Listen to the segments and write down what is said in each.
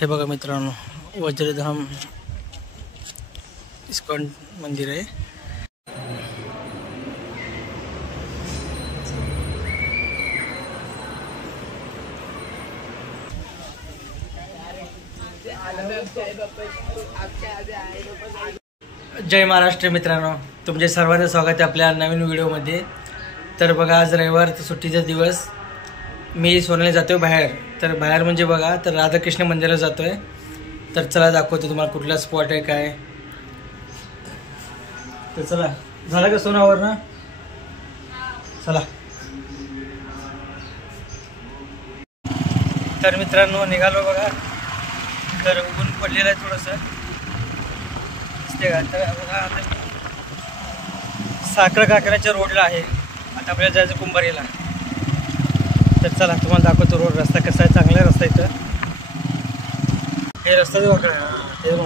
हे बघा मित्रांनो, वज्रधाम इस्कॉन मंदिर आहे. जय महाराष्ट्र मित्रांनो, तुमचे सर्वांचं स्वागत आहे आपल्या नवीन व्हिडिओमध्ये. तर बघा, आज रविवार, तर सुट्टीचा दिवस. मी सोनाली जातोय बाहेर. तर बाहेर म्हणजे बघा, तर राधाकृष्ण मंदिरात जातोय. तर चला दाखवतो तुम्हाला कुठला स्पॉट आहे काय. तर चला, झालं का सोनावर ना, चला. तर मित्रांनो निघालो बघा. तर ऊन पडलेलं आहे थोडंसं, दिसते का. तर बघा, साखर कारखान्याच्या रोडला आहे. आता आपल्याला जायचं कुंभारीला. तर चला तुम्हाला दाखवतो रोड, रस्ता कसा आहे. चांगला रस्ता इथं. हे रस्ता जो वाकडा आहे ते.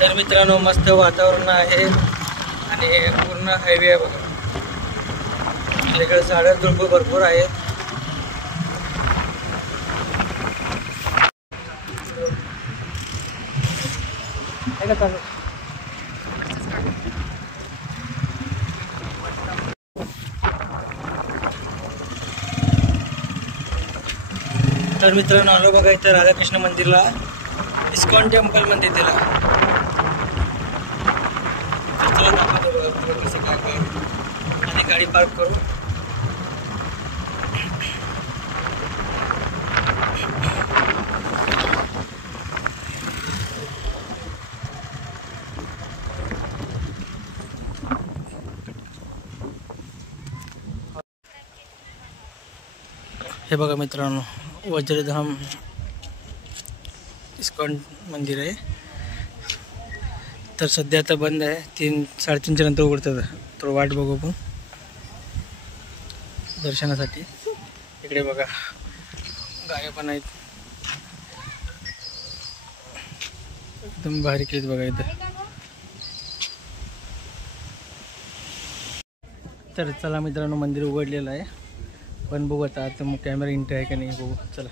तर मित्रांनो मस्त वातावरण आहे आणि पूर्ण हायवे आहे बघा. इकडे झाडं झुडपं भरपूर आहेत. तर मित्रांनो आलो बघा इथं राधाकृष्ण मंदिरला, इस्कॉन टेम्पल म्हणते त्याला. चला दाखवतो बघा कसं काय काय. आणि गाडी पार्क करू. हे बघा मित्रांनो, वज्रधाम इस्कॉन मंदिर आहे. तर सध्या आता बंद आहे. 3-3:30च्या नंतर उघडतात. तर वाट बघू आपण दर्शनासाठी. इकडे बघा गाड्या पण आहेत, एकदम भारी केलीत बघा इथं. तर चला मित्रांनो, मंदिर उघडलेलं आहे. पण बघू आता मग कॅमेरा इंटर आहे का नाही बघू. चला,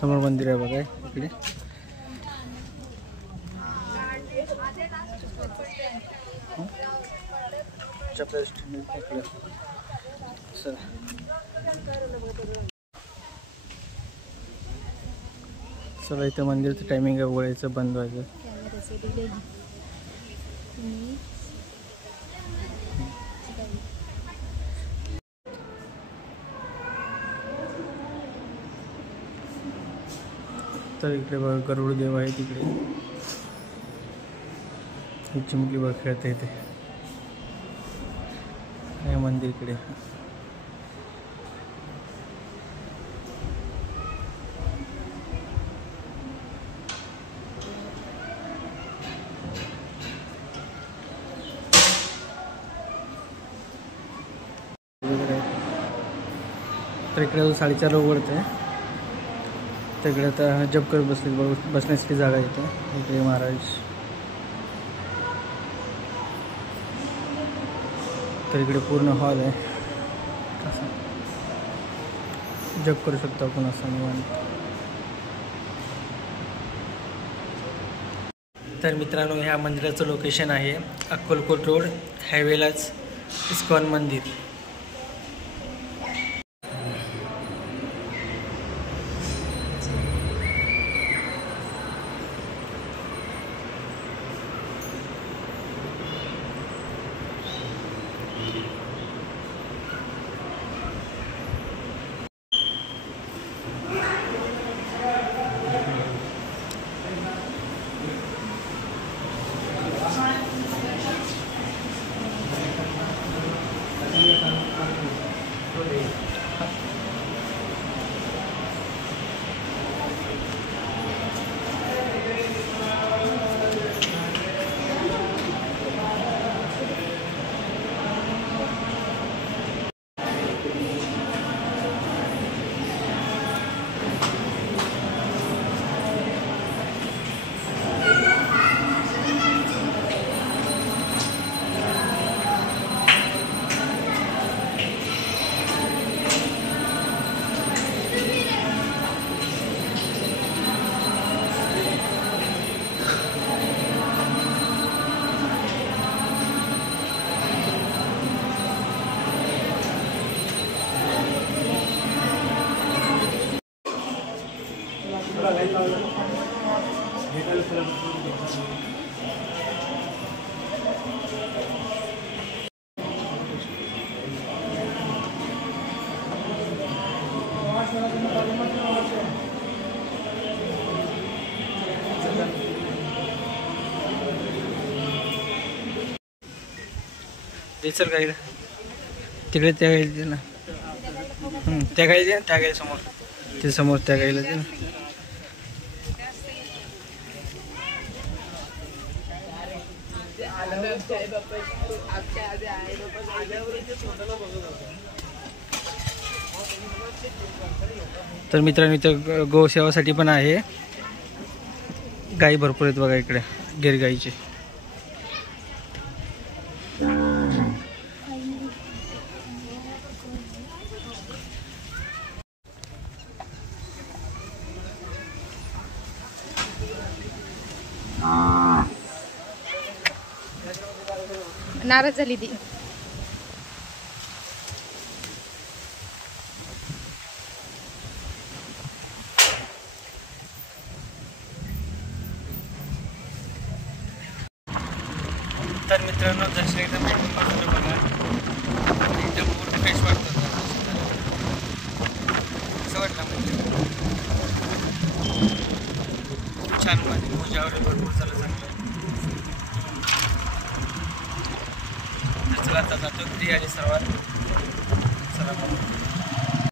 समोर मंदिर आहे बघा इकडे. चला इथं मंदिरचं टायमिंग आहे उघडायचं बंद व्हायचं. तर इकडे बघा गरुड देव आहे तिकडे. ही चिमकी बघ खेळते इथे. हे मंदिर इकडे. तर इकडे 4:30 उघडते. तिकडे आता जप करत बसले. बसण्याची जागा आहे इथं. इकडे महाराज. तर इकडे पूर्ण हॉल आहे. असं जप करू शकतो आपण असं निवांत. तर मित्रांनो ह्या मंदिराचं लोकेशन आहे अक्कलकोट रोड, हायवेलाच इस्कॉन मंदिर. सर गाईला तिकडे त्या गाईला दे ना. त्या गाई दे, त्या गाई समोर, ते समोर त्या गाईला दे ना. तर मित्रांनो इथं गोसेवासाठी पण आहे. गाई भरपूर आहेत बघा इकडे, गिर गाईचे. नाराज झाली ती. तर मित्रांनो दर्शन एकदम झालं बघा, एकदम पूर्ण फ्रेश वाटतं. असं वाटलं म्हणजे खूप छान वाटतं. पूजावर भरपूर झालं चांगलं. तर चला आता जातो घरी आणि सर्वात चला.